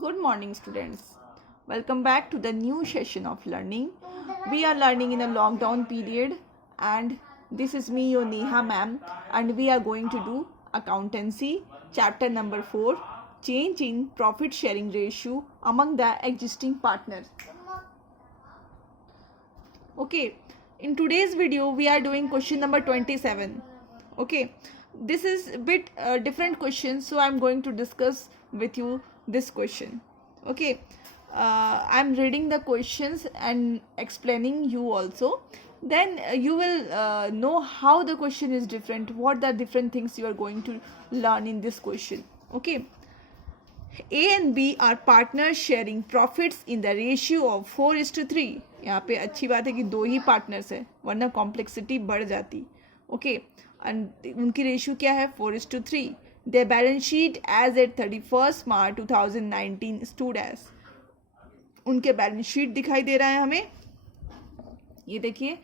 Good morning, students. Welcome back to the new session of learning. We are learning in a lockdown period, and this is me, your Neha ma'am, and we are going to do accountancy, chapter number 4, change in profit sharing ratio among the existing partners. Okay, in today's video, we are doing question number 27. Okay, this is a bit different question, so I'm going to discuss with you this question. Okay, I'm reading the questions and explaining you also. Then you will know how the question is different, what the different things you are going to learn in this question. Okay, A and B are partners sharing profits in the ratio of 4:3. यहाँ पे अच्छी बात है कि दो ही partners है, वरना complexity बढ़ जाती. ओके, उनकी रेशियो क्या है? 4:3. Their balance sheet as at 31st March 2019 stood as. उनके बैलेंस शीट दिखाई दे रहा है हमें. ये देखिए,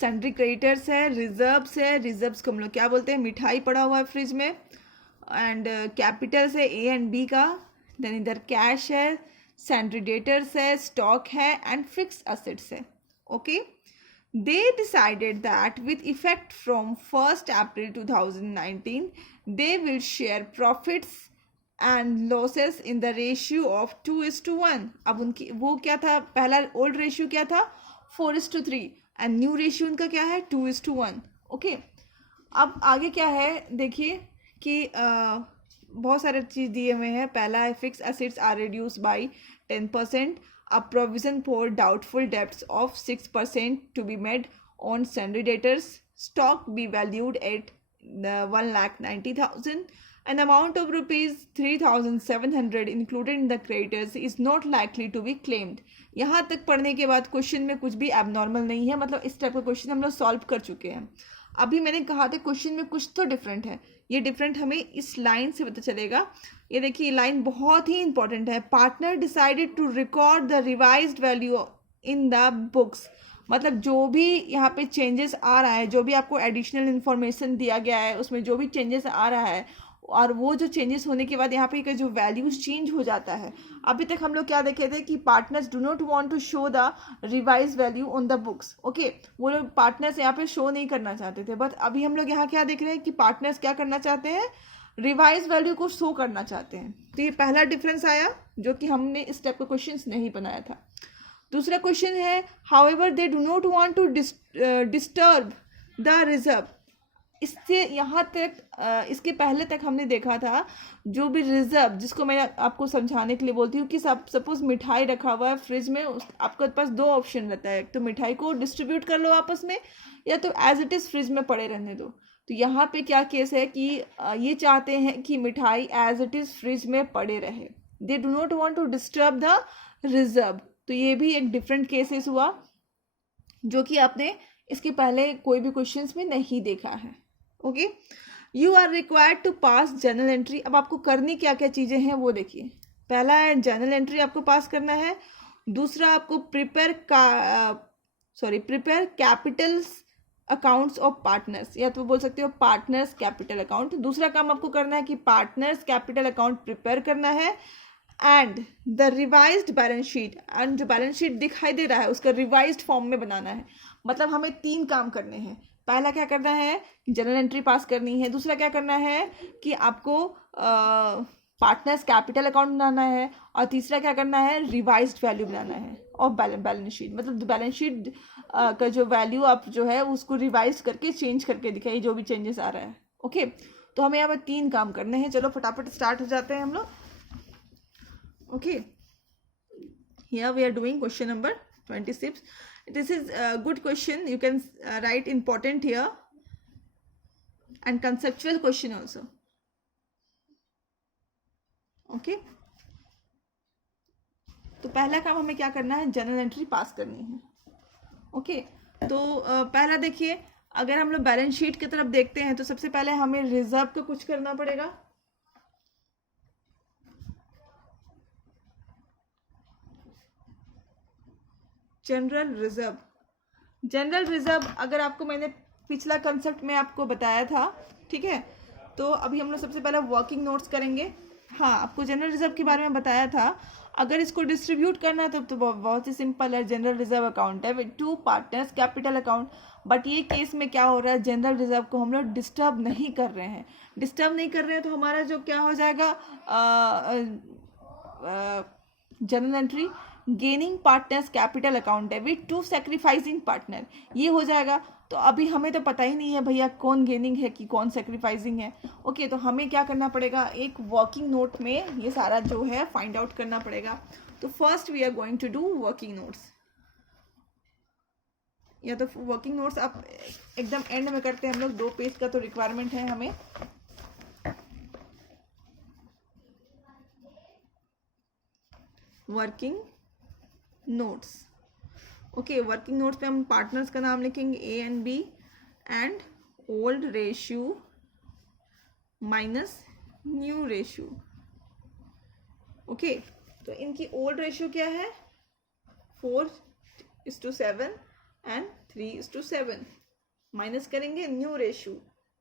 सन्ड्री क्रेडिटर्स है, रिजर्व्स है. रिजर्व्स को हम लोग क्या बोलते हैं? मिठाई पड़ा हुआ है फ्रिज में. एंड कैपिटल्स है ए एंड बी का. देन इधर कैश है, सन्ड्री डेटर्स है, स्टॉक है एंड फिक्स्ड असेट्स है. Okay, they decided that with effect from 1st April 2019 they will share profits and losses in the ratio of 2:1. अब उनकी वो क्या था? पहला ओल्ड रेशियो क्या था? 4:3 एंड न्यू रेशियो उनका क्या है? 2:1. ओके, अब आगे क्या है देखिए कि बहुत सारे चीज़ दिए हुए हैं. पहला है fix assets are reduce by 10%. A provision for doubtful debts of 6% to be made on sundry debtors. Stock be valued at 1,90,000. An amount of rupees 3,700 included in the creditors is not likely to be claimed. यहाँ तक पढ़ने के बाद question में कुछ भी abnormal नहीं है. मतलब इस टाइप का क्वेश्चन हम लोग सॉल्व कर चुके हैं. अभी मैंने कहा था क्वेश्चन में कुछ तो डिफरेंट है. ये डिफरेंट हमें इस लाइन से पता चलेगा. ये देखिए, लाइन बहुत ही इंपॉर्टेंट है. Partner decided to record the revised value in the books. मतलब जो भी यहाँ पे चेंजेस आ रहा है, जो भी आपको एडिशनल इन्फॉर्मेशन दिया गया है, उसमें जो भी चेंजेस आ रहा है, और वो जो चेंजेस होने के बाद यहाँ पे जो वैल्यूज चेंज हो जाता है. अभी तक हम लोग क्या देखे थे कि partners do not want to show the revise value on the books. Okay, वो लोग पार्टनर्स यहाँ पे शो नहीं करना चाहते थे. बट अभी हम लोग यहाँ क्या देख रहे हैं कि पार्टनर्स क्या करना चाहते हैं? रिवाइज वैल्यू को शो करना चाहते हैं. तो ये पहला डिफरेंस आया जो कि हमने इस टाइप का क्वेश्चन नहीं बनाया था. दूसरा क्वेश्चन है, however they do not want to disturb the reserve. इससे यहाँ तक इसके पहले तक हमने देखा था जो भी रिजर्व, जिसको मैं आपको समझाने के लिए बोलती हूँ कि सपोज मिठाई रखा हुआ है फ्रिज में, आपके पास दो ऑप्शन रहता है. तो मिठाई को डिस्ट्रीब्यूट कर लो आपस में, या तो एज इट इज़ फ्रिज में पड़े रहने दो. तो यहाँ पे क्या केस है कि ये चाहते हैं कि मिठाई एज इट इज़ फ्रिज में पड़े रहे. They do not want to disturb the reserve. तो ये भी एक डिफरेंट केसेस हुआ जो कि आपने इसके पहले कोई भी क्वेश्चंस में नहीं देखा है. Okay, you are required to pass journal entry. अब आपको करनी क्या क्या चीज़ें हैं वो देखिए. पहला है जर्नल एंट्री आपको पास करना है. दूसरा आपको prepare Capitals accounts of partners, या तो बोल सकते हो पार्टनर्स कैपिटल अकाउंट. दूसरा काम आपको करना है कि पार्टनर्स कैपिटल अकाउंट प्रिपेयर करना है. And the revised balance sheet, and जो बैलेंस शीट दिखाई दे रहा है उसका रिवाइज्ड फॉर्म में बनाना है. मतलब हमें 3 काम करने हैं. पहला क्या करना है? जनरल एंट्री पास करनी है. दूसरा क्या करना है कि आपको पार्टनर्स कैपिटल अकाउंट बनाना है. और तीसरा क्या करना है? रिवाइज्ड वैल्यू बनाना है और बैलेंस शीट. मतलब बैलेंस शीट का जो वैल्यू आप जो है उसको रिवाइज करके चेंज करके दिखाइए जो भी चेंजेस आ रहा है. ओके, तो हमें यहाँ पर 3 काम करने हैं. चलो फटाफट स्टार्ट हो जाते हैं हम लोग. Okay, here we are doing question number 26. This is a good question. You can write important here and conceptual question also. Okay. तो पहला काम हमें क्या करना है? जर्नल एंट्री पास करनी है. ओके, तो पहला देखिए, अगर हम लोग बैलेंस शीट की तरफ देखते हैं तो सबसे पहले हमें रिजर्व का कुछ करना पड़ेगा. जनरल रिजर्व अगर आपको मैंने पिछला कंसेप्ट में आपको बताया था, ठीक है. तो अभी हम लोग सबसे पहले वर्किंग नोट्स करेंगे. हाँ, आपको जनरल रिजर्व के बारे में बताया था। अगर इसको डिस्ट्रीब्यूट करना है तो बहुत ही सिंपल है। जनरल रिजर्व अकाउंट है with two partners capital account. But ये केस में क्या हो रहा है, जनरल रिजर्व को हम लोग डिस्टर्ब नहीं कर रहे हैं। डिस्टर्ब नहीं कर रहे हैं तो हमारा जो क्या हो जाएगा, general entry gaining partners capital account है विद टू सेक्रीफाइसिंग पार्टनर, ये हो जाएगा। तो अभी हमें तो पता ही नहीं है भैया कौन गेनिंग है कि कौन सेक्रीफाइसिंग है। ओके, तो हमें क्या करना पड़ेगा, एक वर्किंग नोट में ये सारा जो है फाइंड आउट करना पड़ेगा। तो first we are going to do working notes, या तो वर्किंग नोट्स आप एकदम एंड में करते हैं हम लोग। 2 पेज का तो रिक्वायरमेंट है हमें। Working notes, okay, working notes पे हम पार्टनर्स का नाम लिखेंगे A and B and old ratio minus new ratio. Okay, तो इनकी ओल्ड रेशियो क्या है, 4:7 एंड 3:7, माइनस करेंगे new ratio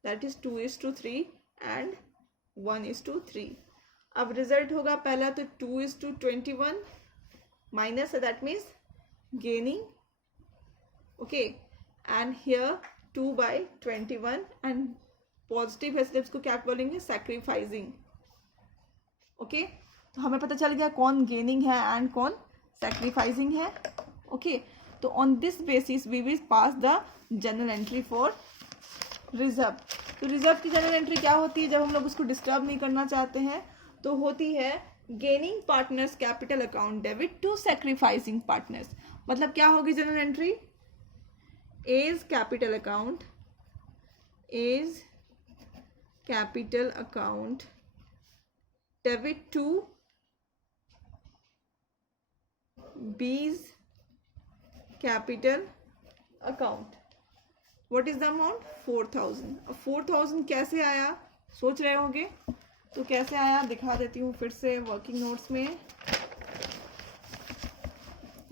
that is 2:3 and 1:3। अब रिजल्ट होगा पहला तो 2:21 minus, that means gaining, okay, and here 2/21 and positive है इसलिए इसको क्या बोलेंगे, सैक्रिफाइसिंग। ओके, तो हमें पता चल गया कौन गेनिंग है एंड कौन सैक्रिफाइसिंग है। ओके, तो on this basis we will pass the journal entry for reserve. तो रिजर्व की जनरल एंट्री क्या होती है, जब हम लोग उसको डिस्टर्ब नहीं करना चाहते हैं तो होती है gaining partners capital account debit to sacrificing partners. मतलब क्या होगी journal entry, A's capital account, A's capital account debit to B's capital account. What is the amount, 4000। अब 4000 कैसे आया सोच रहे होंगे, तो कैसे आया दिखा देती हूँ फिर से वर्किंग नोट्स में।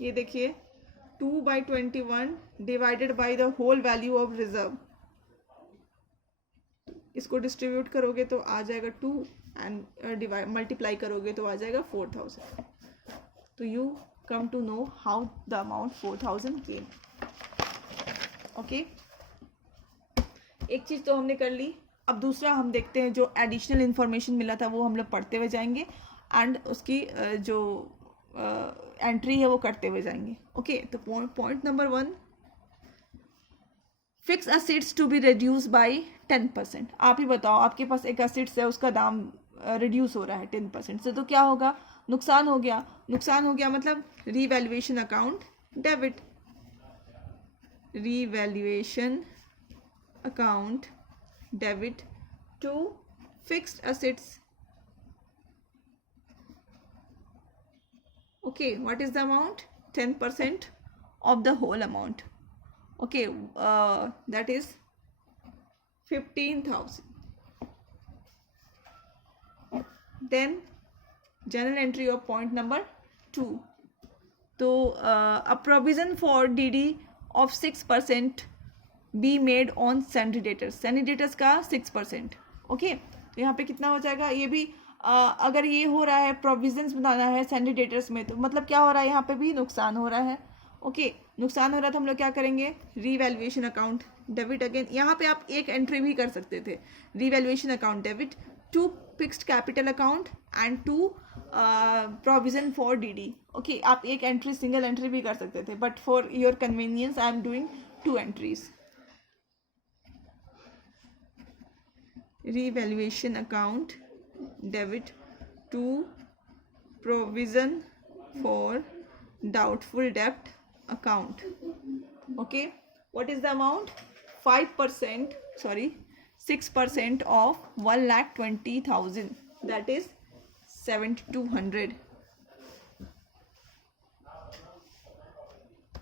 ये देखिए 2/21 divided by the whole value of reserve, इसको डिस्ट्रीब्यूट करोगे तो आ जाएगा 2 एंड मल्टीप्लाई करोगे तो आ जाएगा 4000। तो you come to know how the amount 4000 came. Okay, एक चीज़ तो हमने कर ली। अब दूसरा हम देखते हैं, जो एडिशनल इन्फॉर्मेशन मिला था वो हम लोग पढ़ते हुए जाएंगे एंड उसकी जो एंट्री है वो करते हुए जाएंगे। ओके, तो point number 1, fix assets to be reduce by 10%। आप ही बताओ, आपके पास एक असेट्स है उसका दाम रिड्यूस हो रहा है 10% से, तो क्या होगा, नुकसान हो गया। नुकसान हो गया मतलब revaluation account debit, revaluation account debit to fixed assets. Okay, what is the amount, 10% of the whole amount. Okay, that is 15,000. Then general entry of point number 2, तो a provision for DD of 6% be made on Sandy debtors, Sandy debtors का 6%। Okay, तो यहाँ पे कितना हो जाएगा, ये भी अगर ये हो रहा है प्रोविजंस बनाना है सैंडी डेटर्स में, तो मतलब क्या हो रहा है, यहाँ पे भी नुकसान हो रहा है। ओके, नुकसान हो रहा है तो हम लोग क्या करेंगे, रीवैल्यूएशन अकाउंट डेबिट। अगेन यहाँ पे आप एक एंट्री भी कर सकते थे, revaluation account debit to fixed capital account and to provision for DD. Okay, आप एक एंट्री सिंगल एंट्री भी कर सकते थे, but for your convenience I am doing 2 entries. revaluation account debit to provision for doubtful debt account. Okay, what is the amount, 5%, sorry 6% of 1,20,000, that is 7,200.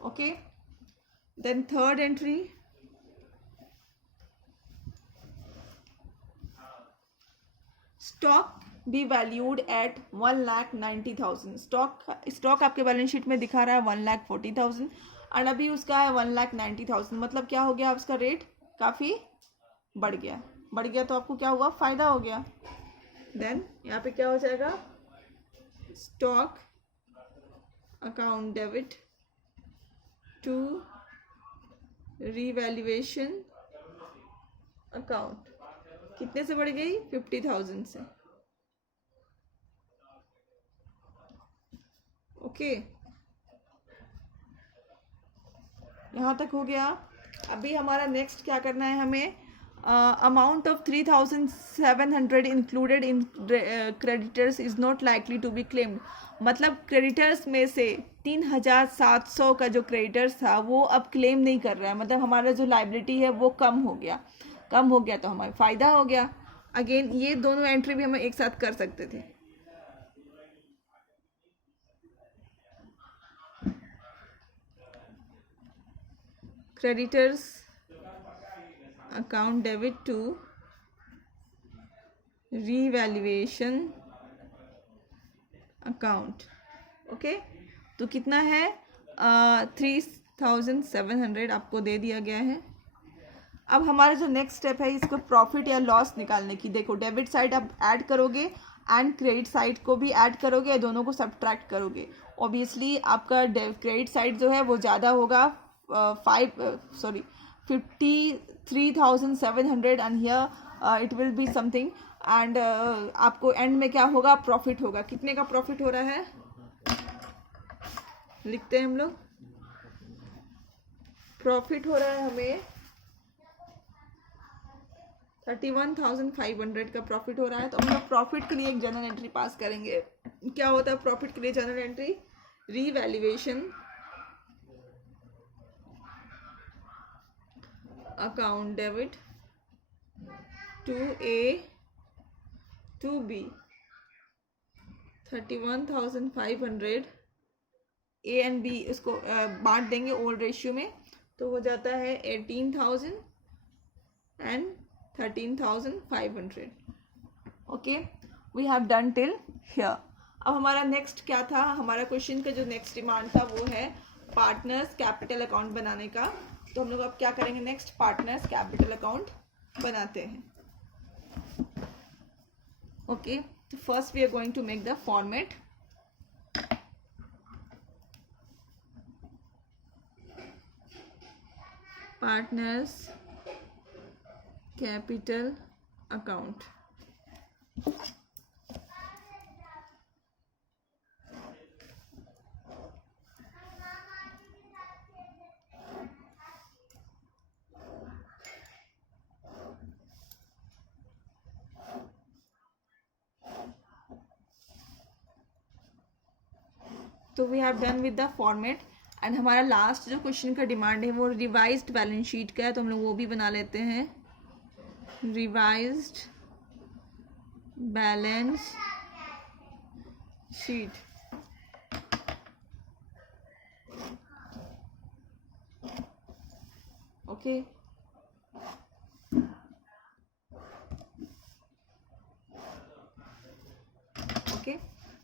Okay, then third entry, stock be valued at 1,90,000। Stock आपके balance sheet में दिखा रहा है 1,40,000 and अभी उसका है 1,90,000। मतलब क्या हो गया, उसका रेट काफ़ी बढ़ गया। तो आपको क्या हुआ, फ़ायदा हो गया। देन यहाँ पे क्या हो जाएगा, stock account debit to revaluation account. कितने से बढ़ गई, 50,000 से। ओके, यहाँ तक हो गया। अभी हमारा नेक्स्ट क्या करना है, हमें amount of 3,700 included in creditors is not likely to be claimed. मतलब क्रेडिटर्स में से 3,700 का जो क्रेडिटर्स था वो अब क्लेम नहीं कर रहा है, मतलब हमारा जो लाइबिलिटी है वो कम हो गया। कम हो गया तो हमारा फ़ायदा हो गया। अगेन ये दोनों एंट्री भी हम एक साथ कर सकते थे। Creditors account debit to revaluation account. Okay, तो कितना है, 3,700 आपको दे दिया गया है। अब हमारा जो नेक्स्ट स्टेप है इसको प्रॉफिट या लॉस निकालने की। देखो डेबिट साइड आप ऐड करोगे एंड क्रेडिट साइड को भी ऐड करोगे, दोनों को सब्ट्रैक्ट करोगे। ऑब्वियसली आपका क्रेडिट साइड जो है वो ज़्यादा होगा, 53,700 and here it will be something and आपको एंड में क्या होगा, प्रॉफिट होगा। कितने का प्रॉफिट हो रहा है, लिखते हैं हम लोग। प्रॉफिट हो रहा है हमें 31,500 का प्रॉफिट हो रहा है। तो हम लोग प्रॉफिट के लिए एक जर्नल एंट्री पास करेंगे। क्या होता है प्रॉफिट के लिए journal entry, revaluation account debit to A to B. 31,500 A and B इसको बांट देंगे ओल्ड रेशियो में, तो हो जाता है 18,000 and 13,500। Okay, we have done till here. अब हमारा नेक्स्ट क्या था, हमारा क्वेश्चन का जो नेक्स्ट डिमांड था वो है पार्टनर्स कैपिटल अकाउंट बनाने का। तो हम लोग अब क्या करेंगे, नेक्स्ट पार्टनर्स कैपिटल अकाउंट बनाते हैं। ओके, तो first we are going to make the format. Partners capital account. तो we have done with the format and हमारा लास्ट जो क्वेश्चन का डिमांड है वो रिवाइज्ड बैलेंस शीट का है, तो हम लोग वो भी बना लेते हैं। Revised balance sheet. Okay, okay,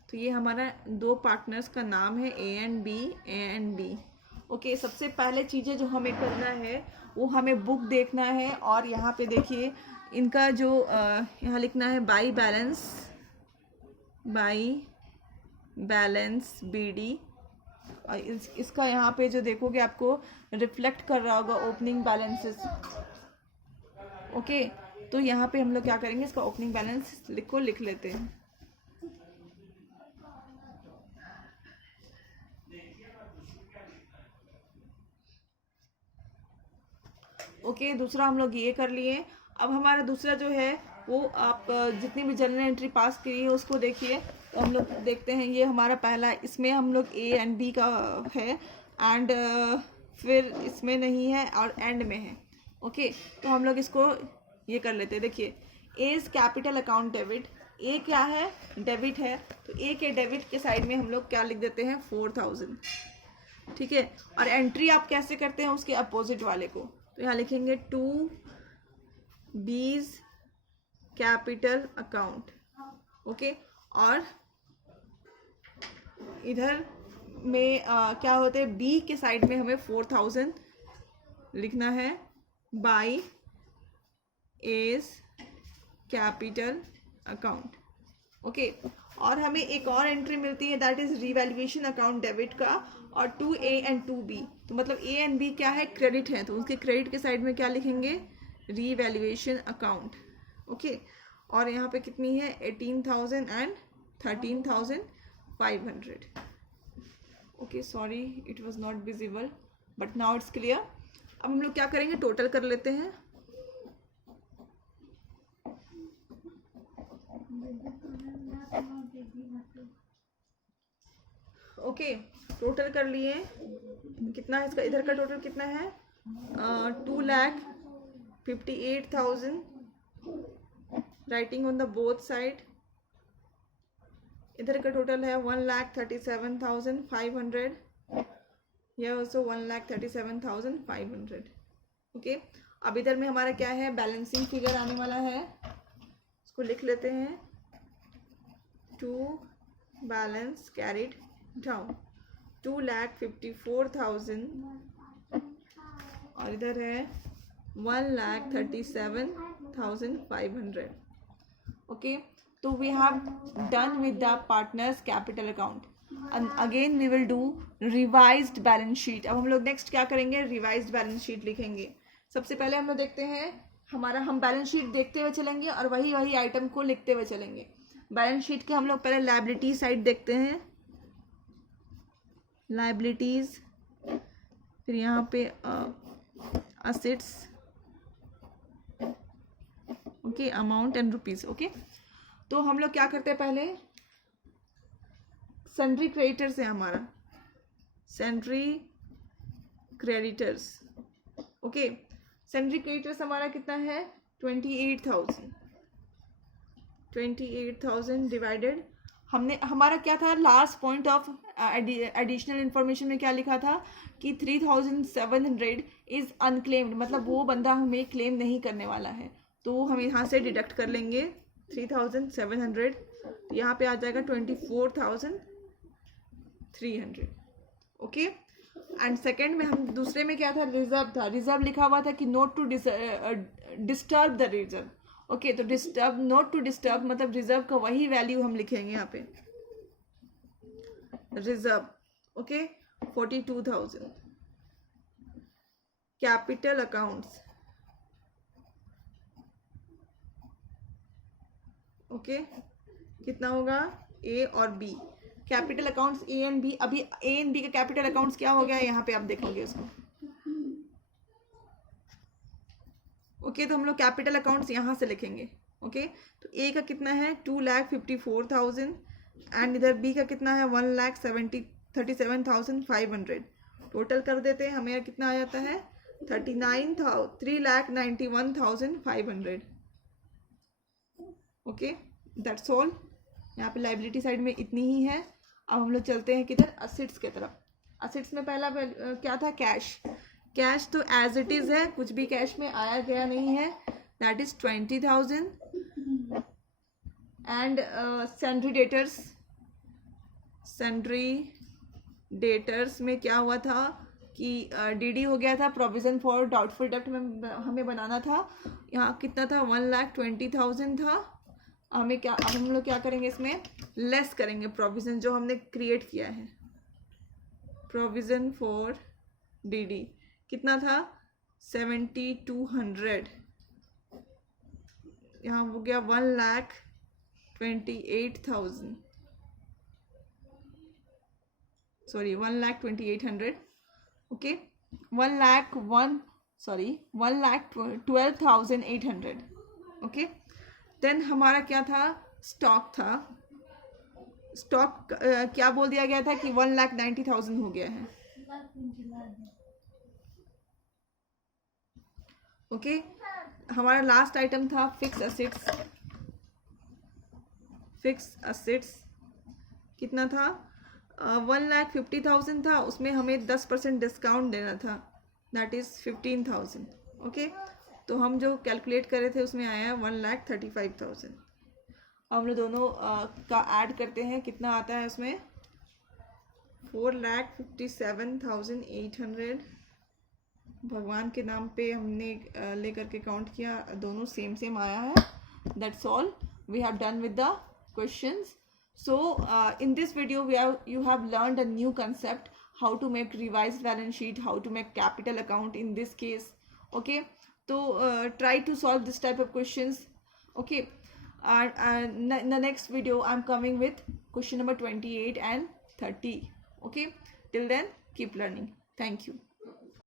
तो ये हमारा दो पार्टनर्स का नाम है ए एंड बी। ओके, सबसे पहले चीज़ें जो हमें करना है वो हमें बुक देखना है और यहाँ पे देखिए इनका जो यहाँ लिखना है बाई बैलेंस BD। और इसका यहाँ पे जो देखोगे आपको रिफ्लेक्ट कर रहा होगा ओपनिंग बैलेंसेस। ओके, तो यहाँ पे हम लोग क्या करेंगे, इसका ओपनिंग बैलेंस लिख लेते हैं। ओके, दूसरा हम लोग ये कर लिए। अब हमारा दूसरा जो है वो आप जितनी भी जर्नल एंट्री पास करी है उसको देखिए। तो हम लोग देखते हैं ये हमारा पहला, इसमें हम लोग ए एंड बी का है एंड फिर इसमें नहीं है और एंड में है। ओके, तो हम लोग इसको ये कर लेते हैं। देखिए A is capital account debit. A क्या है, डेबिट है, तो ए के डेबिट के साइड में हम लोग क्या लिख देते हैं, 4,000। ठीक है, और एंट्री आप कैसे करते हैं उसके अपोजिट वाले को, तो यहाँ लिखेंगे to B's capital account. Okay, और इधर में क्या होते हैं, बी के साइड में हमें 4,000 लिखना है by A's capital account. Okay और हमें एक और एंट्री मिलती है that is revaluation account debit का और 2A एंड 2B। तो मतलब A एंड B क्या है, क्रेडिट है, तो उसके क्रेडिट के साइड में क्या लिखेंगे, रीवैल्यूएशन अकाउंट। ओके और यहाँ पे कितनी है 18,000 and 13,500। Okay sorry it was not visible but now it's clear. अब हम लोग क्या करेंगे, टोटल कर लेते हैं। ओके टोटल कर लिए, कितना है इसका, इधर का टोटल कितना है 2,58,000 writing on the both side. इधर का टोटल है 1,37,500, यह ऑल्सो 1,37,500। ओके अब इधर में हमारा क्या है, बैलेंसिंग फिगर आने वाला है, इसको लिख लेते हैं, टू बैलेंस कैरिड डाउन 2,54,000 और इधर है 1,37,500। ओके तो we have done with the partners capital account and again we will do revised balance sheet। अब हम लोग नेक्स्ट क्या करेंगे, रिवाइज्ड बैलेंस शीट लिखेंगे। सबसे पहले हम लोग देखते हैं हमारा, हम बैलेंस शीट देखते हुए चलेंगे और वही वही आइटम को लिखते हुए चलेंगे। बैलेंस शीट के हम लोग पहले लायबिलिटी साइड देखते हैं, लायबिलिटीज, फिर यहाँ पे assets, okay amount and rupees. Okay तो हम लोग क्या करते हैं, पहले सन्ड्री क्रेडिटर्स है हमारा, sundry creditors. Okay sundry creditors हमारा कितना है 28,000 डिवाइडेड, हमने हमारा क्या था last point of additional information में क्या लिखा था कि 3,700 इज अनक्लेम्ड, मतलब वो बंदा हमें क्लेम नहीं करने वाला है, तो हम यहाँ से डिडक्ट कर लेंगे 3,700, तो यहाँ पे आ जाएगा 24,300। ओके एंड सेकेंड में हम दूसरे में क्या था, रिजर्व था, रिजर्व लिखा हुआ था कि not to disturb the reserve. Okay तो डिस्टर्ब, नोट टू डिस्टर्ब मतलब रिजर्व का वही वैल्यू हम लिखेंगे यहाँ पे, reserve. Okay 42,000। Capital accounts, okay कितना होगा ए और B, capital accounts A and B. अभी ए एंड बी का कैपिटल अकाउंट्स क्या हो गया, यहाँ पे आप देखोगे उसको। ओके तो हम लोग कैपिटल अकाउंट्स यहाँ से लिखेंगे। ओके तो ए का कितना है 2,54,000 एंड इधर बी का कितना है 1,37,500। टोटल कर देते हैं, हमें कितना आ जाता है 3,91,500। Okay that's all. यहाँ पे लाइबिलिटी साइड में इतनी ही है। अब हम लोग चलते हैं किधर, असेट्स के तरफ। असेट्स में पहला क्या था, कैश। कैश तो एज इट इज़ है, कुछ भी कैश में आया गया नहीं है, that is 20,000 and sundry debtors. Sundry debtors में क्या हुआ था कि डीडी हो गया था, प्रोविजन फॉर डाउटफुल डेब्ट में हमें बनाना था। यहाँ कितना था 1,20,000 था। हमें क्या, अब हम लोग क्या करेंगे, इसमें लेस करेंगे प्रोविज़न जो हमने क्रिएट किया है। प्रोविज़न फॉर डीडी कितना था 7,200, यहाँ हो गया 1,28,000, सॉरी 1,28,000। ओके 1,12,800। ओके देन हमारा क्या था, स्टॉक था। स्टॉक क्या बोल दिया गया था कि 1,90,000 हो गया है। ओके हमारा लास्ट आइटम था फिक्स असेट्स। फिक्स असेट्स कितना था 1,50,000 था, उसमें हमें 10% डिस्काउंट देना था, दैट इज़ 15,000। ओके तो हम जो कैलकुलेट कर रहे थे उसमें आया 1,35,000। हम लोग दोनों का ऐड करते हैं, कितना आता है उसमें 4,57,800। भगवान के नाम पे हमने ले करके काउंट किया, दोनों सेम आया है। That's all, we have done with the questions. So in this video you have learned a new concept, how to make revised balance sheet, how to make capital account in this case. Okay, so try to solve this type of questions. Okay, and in the next video I'm coming with question number 28 and 30. Okay, till then keep learning. Thank you.